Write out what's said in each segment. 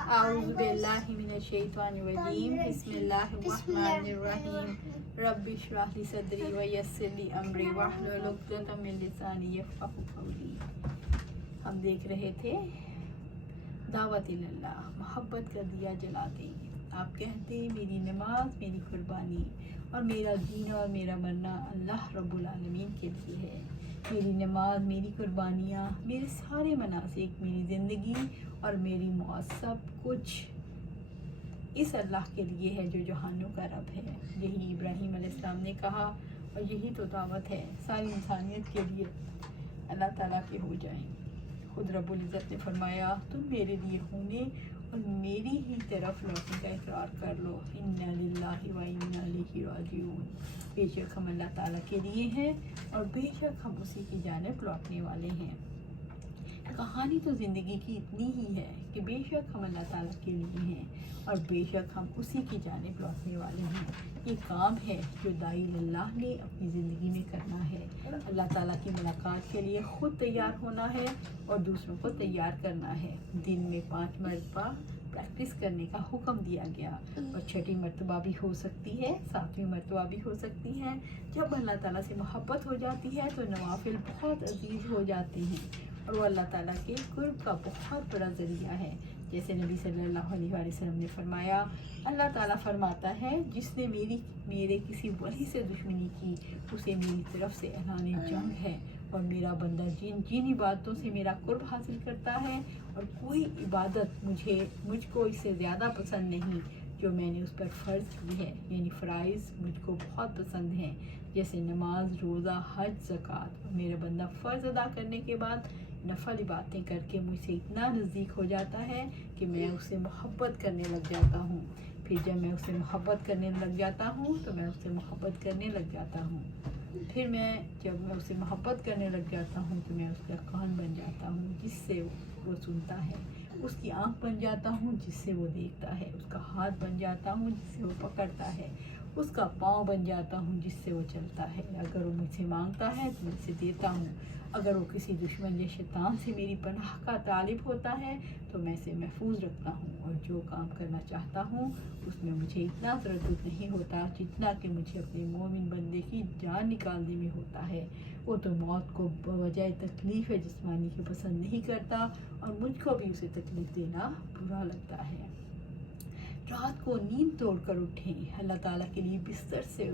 आऊज़ुबिल्लाहि मिनश्शैतानिर्रजीम बिस्मिल्लाहिर्रहमानिर्रहीम रब्बि इश्रह ली सदरी व यस्सिर ली अमरी वहलुल उक़दतम मिन लिसानी यफ़क़हू क़ौली। हम देख रहे थे दावत इल्लल्लाह, मोहब्बत का दिया जला देंगे। आप कहते हैं मेरी नमाज, मेरी कुर्बानी और मेरा जीना और मेरा मरना अल्लाह रब्बुल आलमीन के लिए है। मेरी नमाज, मेरी कुर्बानियाँ, मेरे सारे मनासिक, मेरी ज़िंदगी और मेरी मौत सब कुछ इस अल्लाह के लिए है जो जहानों का रब है। यही इब्राहीम अलैहिस्सलाम ने कहा और यही तो दावत है सारी इंसानियत के लिए, अल्लाह ताला के हो जाएंगे। खुद रब्बुल इज़्ज़त ने फरमाया तुम मेरे लिए होंगे और मेरी ही तरफ लौटने का इकरार कर लो। इन्ना लिल्लाहि व इन्ना इलैहि राजिऊन। बेशक हम अल्लाह ताला के लिए हैं और बेशक हम उसी की जानिब लौटने वाले हैं। कहानी तो ज़िंदगी की इतनी ही है कि बेशक हम अल्लाह ताला के लिए हैं और बेशक हम उसी की जानिब लौटने वाले हैं। ये काम है जो दाई अल्लाह ने अपनी ज़िंदगी में करना है। अल्लाह ताला की मुलाकात के लिए ख़ुद तैयार होना है और दूसरों को तैयार करना है। दिन में 5 मरतबा प्रैक्टिस करने का हुक्म दिया गया और 6ठी मरतबा भी हो सकती है, 7वीं मरतबा भी हो सकती है। जब अल्लाह ताला से मोहब्बत हो जाती है तो नवाफिल बहुत अजीज़ हो जाते हैं और वो अल्लाह ताला के कुर्ब का बहुत बड़ा ज़रिया है। जैसे नबी सल्लल्लाहु अलैहि वसल्लम ने फरमाया, अल्लाह ताला फरमाता है जिसने मेरे किसी वली से दुश्मनी की उसे मेरी तरफ से ऐलान जंग है और मेरा बंदा जिन इबादतों से मेरा कुर्ब हासिल करता है और कोई इबादत मुझको इससे ज़्यादा पसंद नहीं जो मैंने उस पर फ़र्ज़ की है, यानी फ़राइज़ मुझको बहुत पसंद हैं, जैसे नमाज, रोज़ा, हज, ज़कात। मेरा बंदा फ़र्ज़ अदा करने के बाद नफल बातें करके मुझसे इतना नज़दीक हो जाता है कि मैं उससे मोहब्बत करने लग जाता हूँ। फिर जब मैं उससे मोहब्बत करने लग जाता हूँ तो मैं उससे मोहब्बत करने लग जाता हूँ। फिर जब मैं उससे मोहब्बत करने लग जाता हूँ तो मैं उसका कान बन जाता हूँ जिससे वो सुनता है, उसकी आँख बन जाता हूँ जिससे वो देखता है, उसका हाथ बन जाता हूँ जिससे वो पकड़ता है, उसका पाँव बन जाता हूँ जिससे वो चलता है। अगर वो मुझसे मांगता है तो मैं उसे देता हूँ। अगर वो किसी दुश्मन या शैतान से मेरी पनाह का तालिब होता है तो मैं इसे महफूज रखता हूँ और जो काम करना चाहता हूँ उसमें मुझे इतना तरद्दुद नहीं होता जितना कि मुझे अपने मोमिन बंदे की जान निकालने में होता है। वो तो मौत को बवजह तकलीफ़ जिस्मानी की पसंद नहीं करता और मुझको भी उसे तकलीफ़ देना बुरा लगता है। रात को नींद तोड़कर उठें, अल्लाह ताला के लिए बिस्तर से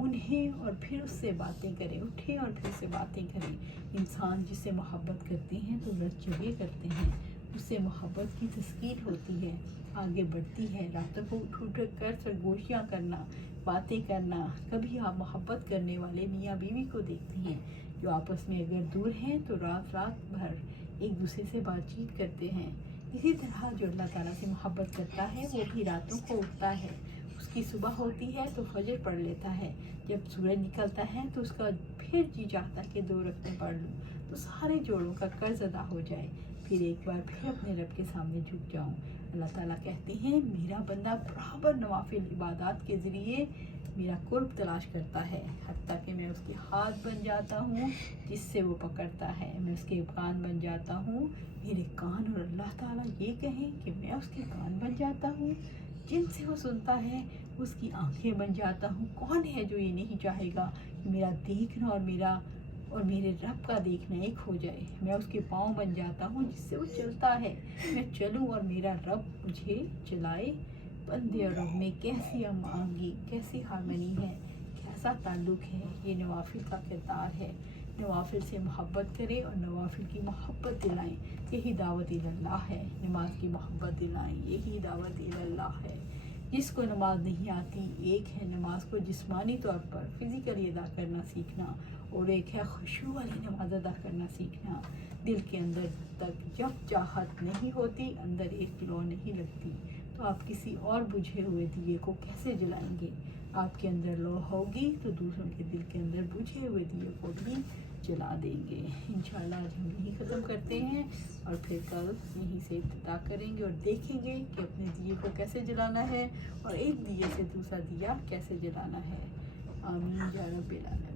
उन्हें और फिर उससे बातें करें, उठें और फिर उससे बातें करें। इंसान जिससे मोहब्बत करते हैं तो रत जगे करते हैं, उससे मोहब्बत की तस्कीर होती है, आगे बढ़ती है। रातों को उठ कर सरगोशियाँ करना, बातें करना। कभी आप मोहब्बत करने वाले मियाँ बीवी को देखते हैं जो आपस में अगर दूर हैं तो रात भर एक दूसरे से बातचीत करते हैं। इसी तरह जो अल्लाह ताला से मोहब्बत करता है वो भी रातों को उठता है, उसकी सुबह होती है तो फजर पढ़ लेता है, जब सूरज निकलता है तो उसका फिर जी चाहता है कि 2 रकातें पढ़ लूँ तो सारे जोड़ों का कर्ज अदा हो जाए, फिर एक बार फिर अपने रब के सामने झुक जाऊँ। अल्लाह ताला कहते हैं मेरा बंदा बराबर नवाफिल इबादत के ज़रिए मेरा कुर्ब तलाश करता है, हत्ता कि मैं उसके हाथ बन जाता हूँ जिससे वो पकड़ता है, मैं उसके कान बन जाता हूँ। मेरे कान और अल्लाह ताला ये कहें कि मैं उसके कान बन जाता हूँ, जिनसे वो सुनता है उसकी आंखें बन जाता हूँ। कौन है जो ये नहीं चाहेगा कि मेरा देखना और मेरे रब का देखना एक हो जाए। मैं उसके पाँव बन जाता हूँ जिससे वो चलता है, मैं चलूँ और मेरा रब मुझे चलाए। बंदे और रब में कैसी अमांगी, कैसी हारमनी है, कैसा ताल्लुक़ है। ये नवाफिल का किरदार है। नवाफिल से मोहब्बत करें और नवाफिल की मोहब्बत दिलाएं, यही दावत इल्लल्लाह है। नमाज की मोहब्बत दिलाएं, यही दावत इल्लल्लाह है। जिसको नमाज नहीं आती, एक है नमाज को जिस्मानी तौर पर फिज़िकली अदा करना सीखना और एक है खुशू वाली नमाज अदा करना सीखना। दिल के अंदर तक जब चाहत नहीं होती अंदर एक लौ नहीं लगती तो आप किसी और बुझे हुए दिए को कैसे जलाएंगे। आपके अंदर लौ होगी तो दूसरों के दिल के अंदर बुझे हुए दिए को भी जला देंगे। इंशाअल्लाह आज हम यही ख़त्म करते हैं और फिर कल यहीं से इब्तिदा करेंगे और देखेंगे कि अपने दिए को कैसे जलाना है और एक दिए से दूसरा दिया कैसे जलाना है। आमीन या रब्बिल आलमीन।